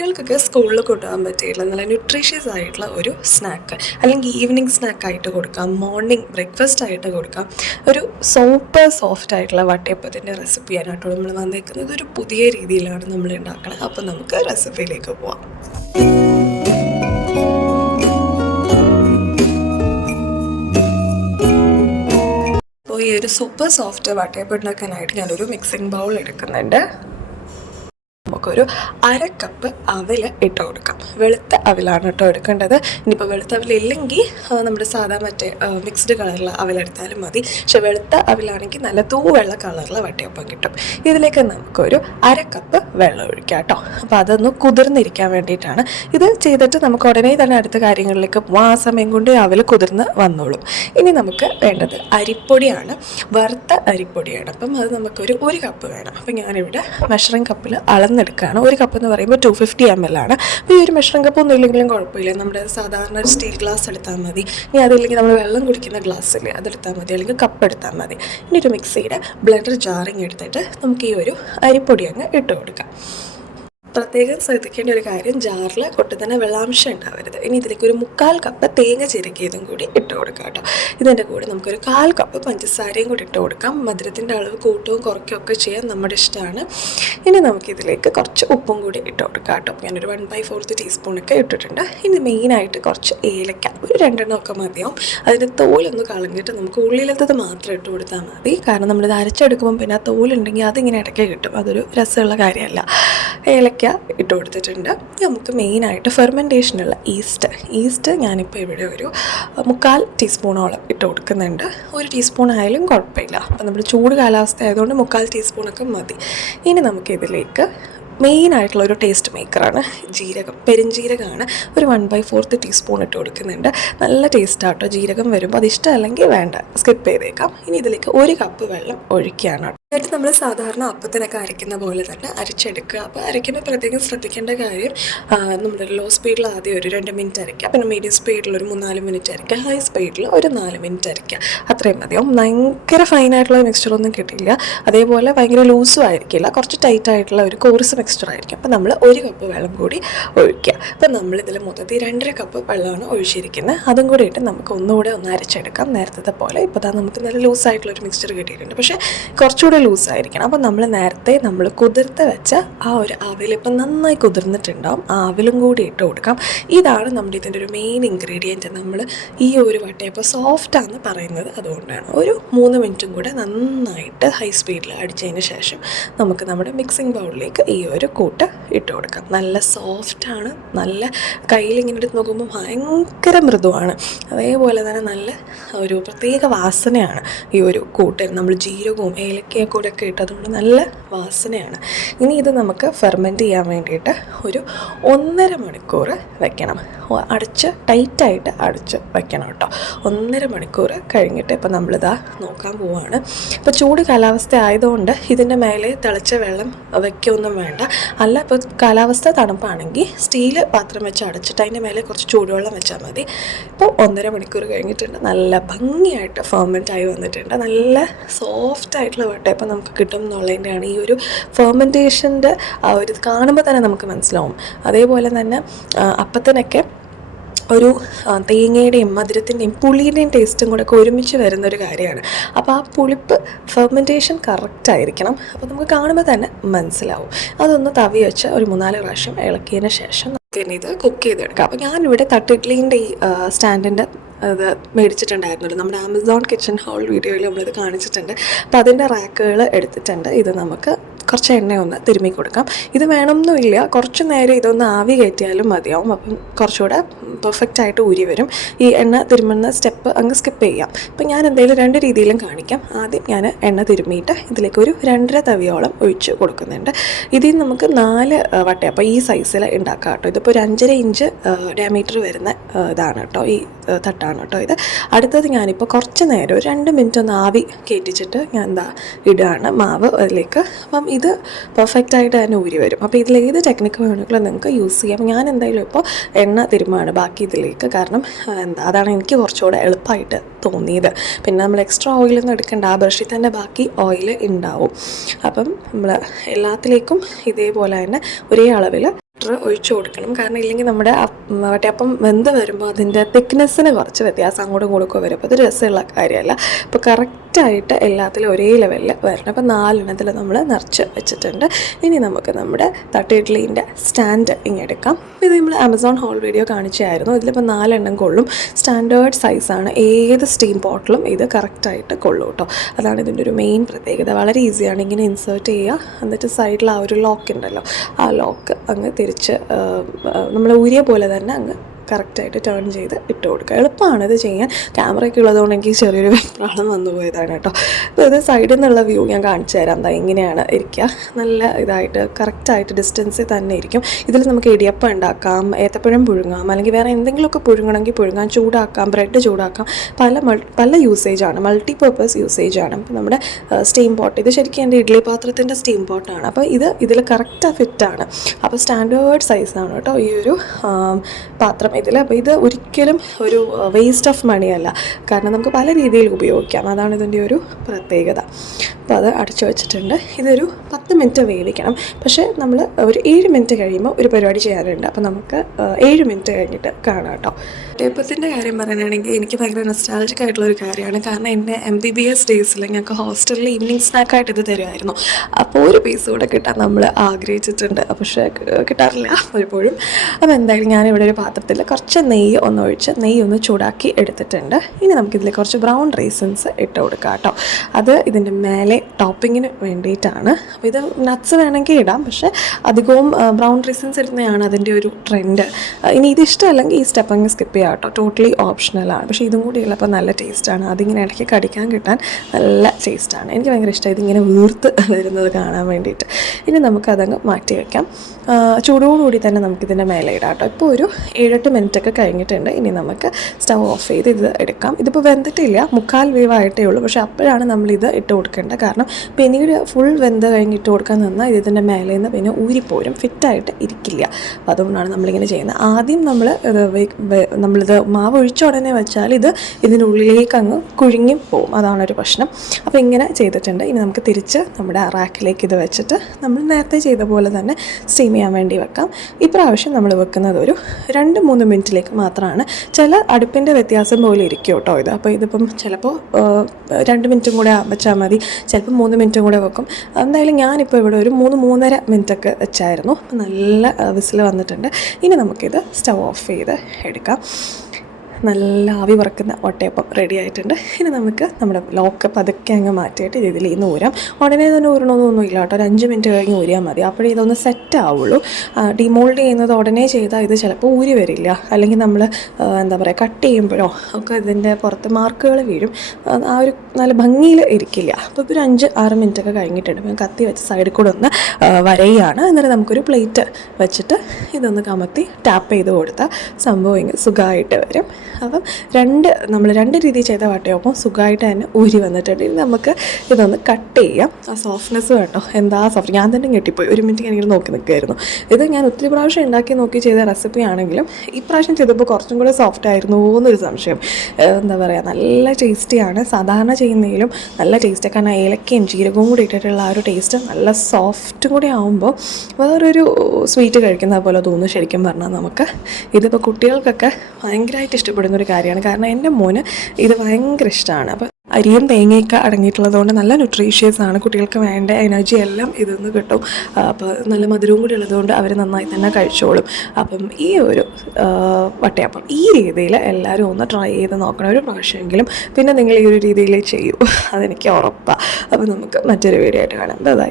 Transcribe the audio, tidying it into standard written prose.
കുട്ടികൾക്കൊക്കെ സ്കൂളിൽ കൊണ്ടുപോകാൻ പറ്റിയിട്ടുള്ള നല്ല ന്യൂട്രീഷ്യസ് ആയിട്ടുള്ള ഒരു സ്നാക്ക്, അല്ലെങ്കിൽ ഈവനിങ് സ്നാക്കായിട്ട് കൊടുക്കാം, മോർണിംഗ് ബ്രേക്ക്ഫാസ്റ്റ് ആയിട്ട് കൊടുക്കാം. ഒരു സൂപ്പർ സോഫ്റ്റ് ആയിട്ടുള്ള വട്ടയപ്പത്തിൻ്റെ റെസിപ്പിയാണ് കേട്ടോ നമ്മൾ വന്നേക്കുന്നത്. ഒരു പുതിയ രീതിയിലാണ് നമ്മൾ ഉണ്ടാക്കുന്നത്. അപ്പോൾ നമുക്ക് റെസിപ്പിയിലേക്ക് പോവാം. അപ്പോൾ ഈ ഒരു സൂപ്പർ സോഫ്റ്റ് വട്ടയപ്പം ഉണ്ടാക്കാനായിട്ട് ഞാനൊരു മിക്സിംഗ് ബൗൾ എടുക്കുന്നുണ്ട്. നമുക്കൊരു 1/2 കപ്പ് അവിൽ ഇട്ട് കൊടുക്കാം. വെളുത്ത അവിലാണ് കേട്ടോ എടുക്കേണ്ടത്. ഇനിയിപ്പോൾ വെളുത്ത അവിലില്ലെങ്കിൽ നമ്മുടെ സാധാ മറ്റേ മിക്സ്ഡ് കളറിലുള്ള അവിലെടുത്താലും മതി. പക്ഷെ വെളുത്ത അവിലാണെങ്കിൽ നല്ല തൂവെള്ള കളറിലെ വട്ടയപ്പം കിട്ടും. ഇതിലേക്ക് നമുക്കൊരു 1/2 കപ്പ് വെള്ളം ഒഴിക്കാം കേട്ടോ. അപ്പോൾ അതൊന്ന് കുതിർന്നിരിക്കാൻ വേണ്ടിയിട്ടാണ്. ഇത് ചെയ്തിട്ട് നമുക്ക് ഉടനെ തന്നെ അടുത്ത കാര്യങ്ങളിലേക്ക് പോകാം. ആ സമയം കൊണ്ട് അവിൽ കുതിർന്ന് വന്നോളും. ഇനി നമുക്ക് വേണ്ടത് അരിപ്പൊടിയാണ്, വറുത്ത അരിപ്പൊടിയാണ്. അപ്പം അത് നമുക്കൊരു 1 കപ്പ് വേണം. അപ്പം ഞാനിവിടെ മെഷറിംഗ് കപ്പിൽ എടുക്കുകയാണ്. 1 കപ്പ് എന്ന് പറയുമ്പോൾ 250 ml ആണ്. അപ്പോൾ ഈ ഒരു മെഷറിംഗ് കപ്പ് ഒന്നും ഇല്ലെങ്കിലും കുഴപ്പമില്ല. നമ്മുടെ സാധാരണ ഒരു സ്റ്റീൽ ഗ്ലാസ് എടുത്താൽ മതി. ഇനി അതില്ലെങ്കിൽ നമ്മൾ വെള്ളം കുടിക്കുന്ന ഗ്ലാസ്സില്ലേ അതെടുത്താൽ മതി, അല്ലെങ്കിൽ കപ്പ് എടുത്താൽ മതി. ഇനി ഒരു മിക്സിയുടെ ബ്ലെൻഡർ ജാറിങ് എടുത്തിട്ട് നമുക്ക് ഈ ഒരു അരിപ്പൊടി അങ്ങ് ഇട്ട് കൊടുക്കാം. പ്രത്യേകം ശ്രദ്ധിക്കേണ്ട ഒരു കാര്യം, ജാറിൽ ഒട്ടും തന്നെ വെള്ളാംശം ഉണ്ടാവരുത്. ഇനി ഇതിലേക്ക് ഒരു 1/4 കപ്പ് തേങ്ങ ചിരകിയതും കൂടി ഇട്ട് കൊടുക്കാം കേട്ടോ. ഇതിൻ്റെ കൂടെ നമുക്കൊരു 1/4 കപ്പ് പഞ്ചസാരയും കൂടി ഇട്ട് കൊടുക്കാം. മധുരത്തിൻ്റെ അളവ് കൂട്ടവും കുറയ്ക്കുകയും ഒക്കെ ചെയ്യാൻ നമ്മുടെ ഇഷ്ടമാണ്. ഇനി നമുക്കിതിലേക്ക് കുറച്ച് ഉപ്പും കൂടി ഇട്ട് കൊടുക്കാം കേട്ടോ. ഞാനൊരു 1/4 ടീസ്പൂണൊക്കെ ഇട്ടിട്ടുണ്ട്. ഇനി മെയിനായിട്ട് കുറച്ച് ഏലക്ക, ഒരു 2 എണ്ണമൊക്കെ മതിയാവും. അതിൻ്റെ തോലൊന്ന് കളഞ്ഞിട്ട് നമുക്ക് ഉള്ളിലത്തത് മാത്രം ഇട്ട് കൊടുത്താൽ മതി. കാരണം നമ്മളിത് അരച്ചെടുക്കുമ്പം പിന്നെ ആ തോലുണ്ടെങ്കിൽ അതിങ്ങനെ ഇടയ്ക്ക് കിട്ടും. അതൊരു രസമുള്ള കാര്യമല്ല. ഏലക്ക ഇട്ട് കൊടുത്തിട്ടുണ്ട്. നമുക്ക് മെയിനായിട്ട് ഫെർമെൻറ്റേഷനുള്ള ഈസ്റ്റ് ഞാനിപ്പോൾ ഇവിടെ ഒരു 1/4 ടീസ്പൂണോളം ഇട്ട് കൊടുക്കുന്നുണ്ട്. 1 ടീസ്പൂൺ ആയാലും കുഴപ്പമില്ല. അപ്പം നമ്മൾ ചൂട് കാലാവസ്ഥ ആയതുകൊണ്ട് 1/4 ടീസ്പൂണൊക്കെ മതി. ഇനി നമുക്കിതിലേക്ക് മെയിനായിട്ടുള്ള ഒരു ടേസ്റ്റ് മേക്കറാണ് ജീരകം, പെരുംജീരകമാണ്. ഒരു 1/4 ടീസ്പൂൺ ഇട്ട് കൊടുക്കുന്നുണ്ട്. നല്ല ടേസ്റ്റാട്ടോ ജീരകം വരുമ്പോൾ. അത് ഇഷ്ടമല്ലെങ്കിൽ വേണ്ട, സ്കിപ്പ് ചെയ്തേക്കാം. ഇനി ഇതിലേക്ക് 1 കപ്പ് വെള്ളം ഒഴിക്കുകയാണ്. എന്നിട്ട് നമ്മൾ സാധാരണ അപ്പത്തിനൊക്കെ അരയ്ക്കുന്ന പോലെ തന്നെ അരച്ചെടുക്കുക. അപ്പോൾ അരയ്ക്കുമ്പോൾ പ്രത്യേകം ശ്രദ്ധിക്കേണ്ട കാര്യം, നമ്മൾ ലോ സ്പീഡിൽ ആദ്യം ഒരു 2 മിനിറ്റ് അരയ്ക്കുക, പിന്നെ മീഡിയം സ്പീഡിൽ ഒരു 3-4 മിനിറ്റ് അരയ്ക്കുക, ഹൈ സ്പീഡിൽ ഒരു 4 മിനിറ്റ് അരയ്ക്കുക. അത്രയും മതിയാവും. ഭയങ്കര ഫൈനായിട്ടുള്ള മിക്സ്ചറൊന്നും കിട്ടില്ല, അതേപോലെ ഭയങ്കര ലൂസും ആയിരിക്കില്ല. കുറച്ച് ടൈറ്റായിട്ടുള്ള ഒരു കോഴ്സ് മിക്സ്ചർ ആയിരിക്കും. അപ്പോൾ നമ്മൾ 1 കപ്പ് വെള്ളം കൂടി ഒഴിക്കുക. അപ്പോൾ നമ്മളിതിൽ മൊത്തത്തിൽ 2.5 കപ്പ് വെള്ളമാണ് ഒഴിച്ചിരിക്കുന്നത്. അതും കൂടി ഇട്ട് നമുക്ക് ഒന്നുകൂടെ ഒന്ന് അരച്ചെടുക്കാം നേരത്തെ പോലെ. ഇപ്പോൾ നമുക്ക് നല്ല ലൂസായിട്ടുള്ളൊരു മിക്സ്ചർ കിട്ടിയിട്ടുണ്ട്, പക്ഷേ കുറച്ചുകൂടെ ലൂസായിരിക്കണം. അപ്പോൾ നമ്മൾ കുതിർത്ത് വെച്ച ആ ഒരു അവിൽ ഇപ്പം നന്നായി കുതിർന്നിട്ടുണ്ടാവും. ആ അവിലും കൂടി ഇട്ട് കൊടുക്കാം. ഇതാണ് നമ്മുടെ ഇതിൻ്റെ ഒരു മെയിൻ ഇൻഗ്രീഡിയൻറ്റ്. നമ്മൾ ഈ ഒരു വട്ടയപ്പം സോഫ്റ്റാണെന്ന് പറയുന്നത് അതുകൊണ്ടാണ്. ഒരു 3 മിനിറ്റും കൂടെ നന്നായിട്ട് ഹൈ സ്പീഡിൽ അടിച്ചതിന് ശേഷം നമുക്ക് നമ്മുടെ മിക്സിംഗ് ബൗളിലേക്ക് ഈ ഒരു കൂട്ട് ഇട്ട് കൊടുക്കാം. നല്ല സോഫ്റ്റാണ്, നല്ല കയ്യിലിങ്ങനെ എടുത്ത് നോക്കുമ്പോൾ ഭയങ്കര മൃദുവാണ്. അതേപോലെ തന്നെ നല്ല ഒരു പ്രത്യേക വാസനയാണ് ഈ ഒരു കൂട്ട്. നമ്മൾ ജീരകവും ഏലക്കയും കൂടെ ഒക്കെ ഇട്ടതുകൊണ്ട് നല്ല വാസനയാണ്. ഇനി ഇത് നമുക്ക് ഫെർമെൻറ്റ് ചെയ്യാൻ വേണ്ടിയിട്ട് ഒരു 1.5 മണിക്കൂർ വെക്കണം. ടൈറ്റായിട്ട് അടച്ച് വെക്കണം കേട്ടോ. 1.5 മണിക്കൂർ കഴിഞ്ഞിട്ട് ഇപ്പോൾ നമ്മളിതാ നോക്കാൻ പോവുകയാണ്. ഇപ്പോൾ ചൂട് കാലാവസ്ഥ ആയതുകൊണ്ട് ഇതിൻ്റെ മേലെ തിളച്ച വെള്ളം വയ്ക്കൊന്നും വേണ്ട. അല്ല, ഇപ്പോൾ കാലാവസ്ഥ തണുപ്പാണെങ്കിൽ സ്റ്റീല് പാത്രം വെച്ച് അടച്ചിട്ട് അതിൻ്റെ മേലെ കുറച്ച് ചൂടുവെള്ളം വെച്ചാൽ മതി. ഇപ്പോൾ 1.5 മണിക്കൂർ കഴിഞ്ഞിട്ടുണ്ട്. നല്ല ഭംഗിയായിട്ട് ഫെർമെൻ്റ് ആയി വന്നിട്ടുണ്ട്. നല്ല സോഫ്റ്റായിട്ടുള്ള വട്ടയപ്പം നമുക്ക് കിട്ടും എന്നുള്ളതിൻ്റെയാണ് ഈ ഒരു ഫെർമെൻറ്റേഷൻ്റെ ആ ഒരു കാണുമ്പോൾ തന്നെ നമുക്ക് മനസ്സിലാവും. അതേപോലെ തന്നെ അപ്പത്തിനൊക്കെ ഒരു തേങ്ങയുടെയും മധുരത്തിൻ്റെയും പുളിയുടെയും ടേസ്റ്റും കൂടെ ഒക്കെ ഒരുമിച്ച് വരുന്നൊരു കാര്യമാണ്. അപ്പോൾ ആ പുളിപ്പ് ഫെർമെൻറ്റേഷൻ കറക്റ്റായിരിക്കണം. അപ്പോൾ നമുക്ക് കാണുമ്പോൾ തന്നെ മനസ്സിലാവും. അതൊന്ന് തവി വെച്ച് ഒരു 3-4 പ്രാവശ്യം ഇളക്കിയതിന് ശേഷം പിന്നെ ഇത് കുക്ക് ചെയ്തെടുക്കാം. അപ്പോൾ ഞാനിവിടെ തട്ടിഡ്ലിൻ്റെ ഈ സ്റ്റാൻഡിൻ്റെ അത് മേടിച്ചിട്ടുണ്ടായിരുന്നല്ലോ. നമ്മുടെ ആമസോൺ കിച്ചൺ ഹോൾ വീഡിയോയിൽ നമ്മളിത് കാണിച്ചിട്ടുണ്ട്. അപ്പോൾ അതിൻ്റെ റാക്കുകൾ എടുത്തിട്ടുണ്ട്. ഇത് നമുക്ക് കുറച്ച് എണ്ണ ഒന്ന് തിരുമ്മി കൊടുക്കാം. ഇത് വേണമെന്നില്ല, കുറച്ച് നേരം ഇതൊന്ന് ആവി കയറ്റിയാലും മതിയാവും. അപ്പം കുറച്ചുകൂടെ പെർഫെക്റ്റായിട്ട് ഊരി വരും. ഈ എണ്ണ തിരുമുന്ന സ്റ്റെപ്പ് അങ്ങ് സ്കിപ്പ് ചെയ്യാം. ഇപ്പം ഞാൻ എന്തെങ്കിലും 2 രീതിയിലും കാണിക്കാം. ആദ്യം ഞാൻ എണ്ണ തിരുമ്മിയിട്ട് ഇതിലേക്ക് ഒരു 2.5 തവിയോളം ഒഴിച്ച് കൊടുക്കുന്നുണ്ട്. ഇതിൽ നമുക്ക് 4 വട്ടയപ്പം ഈ സൈസിൽ ഉണ്ടാക്കാം കേട്ടോ. ഇതിപ്പോൾ ഒരു 5.5 ഇഞ്ച് ഡയമീറ്റർ വരുന്ന ഇതാണ് കേട്ടോ, ഈ തട്ടാണ് കേട്ടോ ഇത്. അടുത്തത് ഞാനിപ്പോൾ കുറച്ച് നേരം ഒരു 2 മിനിറ്റ് ഒന്ന് ആവി കയറ്റിച്ചിട്ട് ഞാൻ ഇടുകയാണ് മാവ് അതിലേക്ക്. അപ്പം ഇത് പെർഫെക്റ്റായിട്ട് തന്നെ ഊരി വരും. അപ്പോൾ ഇതിലേത് ടെക്നിക്ക് വേണമെങ്കിലും നിങ്ങൾക്ക് യൂസ് ചെയ്യാം. ഞാൻ എന്തായാലും ഇപ്പോൾ എണ്ണ തിരുമ്മാണ് ബാക്കി ഇതിലേക്ക്. കാരണം അതാണ് എനിക്ക് കുറച്ചുകൂടെ എളുപ്പമായിട്ട് തോന്നിയത്. പിന്നെ നമ്മൾ എക്സ്ട്രാ ഓയിലൊന്നും എടുക്കേണ്ട, ആ ബ്രഷിൽ തന്നെ ബാക്കി ഓയിൽ ഉണ്ടാവും. അപ്പം നമ്മൾ എല്ലാത്തിലേക്കും ഇതേപോലെ തന്നെ ഒരേ അളവിൽ ഒഴിച്ചു കൊടുക്കണം. കാരണം ഇല്ലെങ്കിൽ നമ്മുടെ വട്ടയപ്പം വെന്ത് വരുമ്പോൾ അതിൻ്റെ തിക്നെസ്സിന് കുറച്ച് വ്യത്യാസം അങ്ങോട്ടും ഇങ്ങോട്ടും വരും. അപ്പോൾ അത് രസമുള്ള കാര്യമല്ല. അപ്പോൾ കറക്റ്റായിട്ട് എല്ലാത്തിലും ഒരേ ലെവലിൽ വരണം. അപ്പോൾ 4 എണ്ണത്തിൽ നമ്മൾ നിറച്ച് വെച്ചിട്ടുണ്ട്. ഇനി നമുക്ക് നമ്മുടെ തട്ട് ഇഡ്ഡലീൻ്റെ സ്റ്റാൻഡ് ഇങ്ങെടുക്കാം. ഇത് നമ്മൾ ആമസോൺ ഹോൾ വീഡിയോ കാണിച്ചായിരുന്നു. ഇതിലിപ്പോൾ 4 എണ്ണം കൊള്ളും. സ്റ്റാൻഡേർഡ് സൈസാണ്. ഏത് സ്റ്റീം പോട്ടിലും ഇത് കറക്റ്റായിട്ട് കൊള്ളും കേട്ടോ. അതാണ് ഇതിൻ്റെ ഒരു മെയിൻ പ്രത്യേകത. വളരെ ഈസിയാണ്. ഇങ്ങനെ ഇൻസേർട്ട് ചെയ്യുക, എന്നിട്ട് സൈഡിൽ ആ ഒരു ലോക്ക് ഉണ്ടല്ലോ, ആ ലോക്ക് അങ്ങ് തിരിച്ച് നമ്മൾ ഊരിയ പോലെ തന്നെ അങ്ങ് കറക്റ്റായിട്ട് ടേൺ ചെയ്ത് ഇട്ട് കൊടുക്കുക. എളുപ്പമാണ് ഇത് ചെയ്യാൻ. ക്യാമറയൊക്കെ ഉള്ളതുകൊണ്ട് എനിക്ക് ചെറിയൊരു വെപ്രാളം വന്നു പോയതാണ് കേട്ടോ. അപ്പോൾ ഇത് സൈഡിൽ നിന്നുള്ള വ്യൂ ഞാൻ കാണിച്ചു തരാം. എന്താ ഇങ്ങനെയാണ് ഇരിക്കുക. നല്ല ഇതായിട്ട് കറക്റ്റായിട്ട് ഡിസ്റ്റൻസിൽ തന്നെ ഇരിക്കും. ഇതിൽ നമുക്ക് ഇടിയപ്പം ഉണ്ടാക്കാം, ഏത്തപ്പഴം പുഴുങ്ങാം, അല്ലെങ്കിൽ വേറെ എന്തെങ്കിലുമൊക്കെ പുഴുങ്ങണമെങ്കിൽ പുഴുങ്ങാം, ചൂടാക്കാം, ബ്രെഡ് ചൂടാക്കാം. പല യൂസേജാണ്, മൾട്ടി പർപ്പസ് യൂസേജാണ്. അപ്പോൾ നമ്മുടെ സ്റ്റീം പോട്ട്, ഇത് ശരിക്കും എൻ്റെ ഇഡ്ഡലി പാത്രത്തിൻ്റെ സ്റ്റീം പോട്ടാണ്. അപ്പോൾ ഇതിൽ കറക്റ്റ് ഫിറ്റാണ്. അപ്പോൾ സ്റ്റാൻഡേർഡ് സൈസാണ് കേട്ടോ ഈ ഒരു പാത്രം ഇതിൽ. അപ്പോൾ ഇത് ഒരിക്കലും ഒരു വേസ്റ്റ് ഓഫ് മണിയല്ല. കാരണം നമുക്ക് പല രീതിയിൽ ഉപയോഗിക്കാം. അതാണ് ഇതിൻ്റെ ഒരു പ്രത്യേകത. അപ്പോൾ അത് അടച്ചു വെച്ചിട്ടുണ്ട്. ഇതൊരു 10 മിനിറ്റ് വേവിക്കണം. പക്ഷേ നമ്മൾ ഒരു 7 മിനിറ്റ് കഴിയുമ്പോൾ ഒരു പരിപാടി ചെയ്യാറുണ്ട്. അപ്പോൾ നമുക്ക് 7 മിനിറ്റ് കഴിഞ്ഞിട്ട് കാണാം കേട്ടോ. ടേപ്പത്തിൻ്റെ കാര്യം പറയാനാണെങ്കിൽ എനിക്ക് ഭയങ്കര നൊസ്റ്റാൾജിക് ആയിട്ടുള്ളൊരു കാര്യമാണ്. കാരണം എൻ്റെ MBBS ഡേയ്സിൽ ഞങ്ങൾക്ക് ഹോസ്റ്റലിൽ ഈവനിങ് സ്നാക്കായിട്ട് ഇത് തരുമായിരുന്നു. അപ്പോൾ ഒരു പീസ് കൂടെ കിട്ടാൻ നമ്മൾ ആഗ്രഹിച്ചിട്ടുണ്ട്, പക്ഷേ കിട്ടാറില്ല പലപ്പോഴും. അപ്പോൾ എന്തായാലും ഞാനിവിടെ ഒരു പാത്രത്തിൽ കുറച്ച് നെയ്യ് ഒന്ന് ചൂടാക്കി എടുത്തിട്ടുണ്ട്. ഇനി നമുക്കിതിൽ കുറച്ച് ബ്രൗൺ റൈസൻസ് ഇട്ട് കൊടുക്കാം കേട്ടോ. അത് ഇതിൻ്റെ മേലെ ടോപ്പിങ്ങിന് വേണ്ടിയിട്ടാണ്. അപ്പോൾ ഇത് നട്ട്സ് വേണമെങ്കിൽ ഇടാം, പക്ഷേ അധികവും ബ്രൗൺ റൈസൻസ് ഇടുന്നതാണ് അതിൻ്റെ ഒരു ട്രെൻഡ്. ഇനി ഇത് ഇഷ്ടമല്ലെങ്കിൽ ഈ സ്റ്റെപ്പ് അങ്ങ് സ്കിപ്പ് ചെയ്യാം കേട്ടോ. ടോട്ടലി ഓപ്ഷണലാണ്. പക്ഷേ ഇതും കൂടി ഉള്ളപ്പോൾ നല്ല ടേസ്റ്റാണ്. അതിങ്ങനെ ഇടയ്ക്ക് കടിക്കാൻ കിട്ടാൻ നല്ല ടേസ്റ്റാണ്. എനിക്ക് ഭയങ്കര ഇഷ്ടമായി ഇതിങ്ങനെ വീർത്ത് വരുന്നത് കാണാൻ വേണ്ടിയിട്ട്. ഇനി നമുക്കതങ്ങ് മാറ്റി വയ്ക്കാം. ചൂടോടുകൂടി തന്നെ നമുക്കിതിൻ്റെ മേലെ ഇടാം കേട്ടോ. ഇപ്പോൾ ഒരു 7-8 മിനിറ്റൊക്കെ കഴിഞ്ഞിട്ടുണ്ട്. ഇനി നമുക്ക് സ്റ്റവ് ഓഫ് ചെയ്ത് ഇത് എടുക്കാം. ഇതിപ്പോൾ വെന്തിട്ടില്ല, 1/4 വേവായിട്ടേ ഉള്ളൂ. പക്ഷേ അപ്പോഴാണ് നമ്മളിത് ഇട്ട് കൊടുക്കേണ്ടത്. കാരണം പിന്നീട് ഫുൾ വെന്ത് കഴിഞ്ഞിട്ട് കൊടുക്കാൻ നിന്നാൽ ഇതിൻ്റെ മേലെ നിന്ന് പിന്നെ ഊരിപ്പോരും, ഫിറ്റായിട്ട് ഇരിക്കില്ല. അപ്പോൾ അതുകൊണ്ടാണ് നമ്മളിങ്ങനെ ചെയ്യുന്നത്. ആദ്യം നമ്മളിത് മാവ് ഒഴിച്ച ഉടനെ വെച്ചാൽ ഇതിൻ്റെ ഉള്ളിലേക്ക് അങ്ങ് കുഴുങ്ങി പോവും. അതാണൊരു പ്രശ്നം. അപ്പോൾ ഇങ്ങനെ ചെയ്തിട്ടുണ്ട്. ഇനി നമുക്ക് തിരിച്ച് നമ്മുടെ റാക്കിലേക്ക് ഇത് വെച്ചിട്ട് നമ്മൾ നേരത്തെ ചെയ്ത പോലെ തന്നെ സ്റ്റീം ചെയ്യാൻ വേണ്ടി വെക്കാം. ഇപ്രാവശ്യം നമ്മൾ വെക്കുന്നത് ഒരു 2-3 മിനിറ്റിലേക്ക് മാത്രമാണ്. ചില അടുപ്പിൻ്റെ വ്യത്യാസം പോലെ ഇരിക്കും കേട്ടോ ഇത്. അപ്പോൾ ഇതിപ്പം ചിലപ്പോൾ 2 മിനിറ്റും കൂടെ വെച്ചാൽ മതി, ചിലപ്പോൾ 3 മിനിറ്റും കൂടെ വെക്കും. എന്തായാലും ഞാനിപ്പോൾ ഇവിടെ ഒരു 3-3.5 മിനിറ്റൊക്കെ വെച്ചായിരുന്നു. നല്ല വിസിൽ വന്നിട്ടുണ്ട്. ഇനി നമുക്കിത് സ്റ്റവ് ഓഫ് ചെയ്ത് എടുക്കാം. നല്ല ആവി പറക്കുന്ന വട്ടയപ്പം റെഡി ആയിട്ടുണ്ട്. ഇനി നമുക്ക് നമ്മുടെ ലോക്ക് പതുക്കെ അങ്ങ് മാറ്റിയിട്ട് ഇതിൽ നിന്ന് ഊരാം. ഉടനെ തന്നെ ഊരണമൊന്നും ഇല്ല കേട്ടോ. ഒരു 5 മിനിറ്റ് കഴിഞ്ഞ് ഊരിയാൽ മതി. അപ്പോഴേ ഇതൊന്ന് സെറ്റ് ആവുള്ളൂ. ഡിമോൾഡ് ചെയ്യുന്നത് ഉടനെ ചെയ്താൽ ഇത് ചിലപ്പോൾ ഊരി വരില്ല. അല്ലെങ്കിൽ നമ്മൾ കട്ട് ചെയ്യുമ്പോഴോ ഒക്കെ ഇതിൻ്റെ പുറത്ത് മാർക്കുകൾ വീഴും. ആ ഒരു നല്ല ഭംഗിയിൽ ഇരിക്കില്ല. അപ്പോൾ ഇപ്പോൾ ഒരു 5-6 മിനിറ്റൊക്കെ കഴിഞ്ഞിട്ടുണ്ട്. ഞാൻ കത്തി വെച്ച് സൈഡിൽ കൂടെ ഒന്ന് വരയുകയാണ്. എന്നിട്ട് നമുക്കൊരു പ്ലേറ്റ് വെച്ചിട്ട് ഇതൊന്ന് കമത്തി ടാപ്പ് ചെയ്ത് കൊടുത്താൽ സംഭവം ഇങ്ങനെ സുഖമായിട്ട് വരും. അപ്പം നമ്മൾ 2 രീതിയിൽ ചെയ്ത വട്ടയപ്പം സുഖമായിട്ട് തന്നെ ഊരി വന്നിട്ടുണ്ട്. ഇനി നമുക്ക് ഇതൊന്ന് കട്ട് ചെയ്യാം. ആ സോഫ്റ്റ്നെസ് കേട്ടോ, എന്താ സോഫ്റ്റ്. ഞാൻ തന്നെ ഞെട്ടിപ്പോയി. 1 മിനിറ്റ് ഞാനിങ്ങനെ നോക്കി നിൽക്കുമായിരുന്നു. ഇത് ഞാൻ ഒത്തിരി പ്രാവശ്യം നോക്കി ചെയ്ത റെസിപ്പി ആണെങ്കിലും ഈ പ്രാവശ്യം ചെയ്തപ്പോൾ കുറച്ചും കൂടെ സോഫ്റ്റ് ആയിരുന്നു എന്നൊരു സംശയം. നല്ല ടേസ്റ്റിയാണ്. സാധാരണ ചെയ്യുന്നതിലും നല്ല ടേസ്റ്റ്. കാരണം ഏലക്കയും ജീരകവും കൂടി ഇട്ടിട്ടുള്ള ആ ഒരു ടേസ്റ്റ് നല്ല സോഫ്റ്റും കൂടി ആകുമ്പോൾ വേറൊരു സ്വീറ്റ് കഴിക്കുന്ന പോലെ തോന്നുന്നു. ശരിക്കും പറഞ്ഞാൽ നമുക്ക് ഇതിപ്പോൾ കുട്ടികൾക്കൊക്കെ ഭയങ്കരമായിട്ട് ഇഷ്ടപ്പെടുന്നൊരു കാര്യമാണ്. കാരണം എൻ്റെ മോന് ഇത് ഭയങ്കര ഇഷ്ടമാണ്. അപ്പോൾ അരിയും തേങ്ങയൊക്കെ അടങ്ങിയിട്ടുള്ളതുകൊണ്ട് നല്ല ന്യൂട്രീഷ്യസ് ആണ്. കുട്ടികൾക്ക് വേണ്ട എനർജി എല്ലാം ഇതൊന്ന് കിട്ടും. അപ്പോൾ നല്ല മധുരവും കൂടി ഉള്ളതുകൊണ്ട് അവർ നന്നായി തന്നെ കഴിച്ചോളും. അപ്പം ഈ ഒരു വട്ടയപ്പം ഈ രീതിയിൽ എല്ലാവരും ഒന്ന് ട്രൈ ചെയ്ത് നോക്കണം ഒരു പ്രാവശ്യമെങ്കിലും. പിന്നെ നിങ്ങൾ ഈ ഒരു രീതിയിൽ ചെയ്യൂ, അതെനിക്ക് ഉറപ്പാണ്. അപ്പോൾ നമുക്ക് മറ്റൊരു വീഡിയോ ആയിട്ട് കാണാം. ബൈ.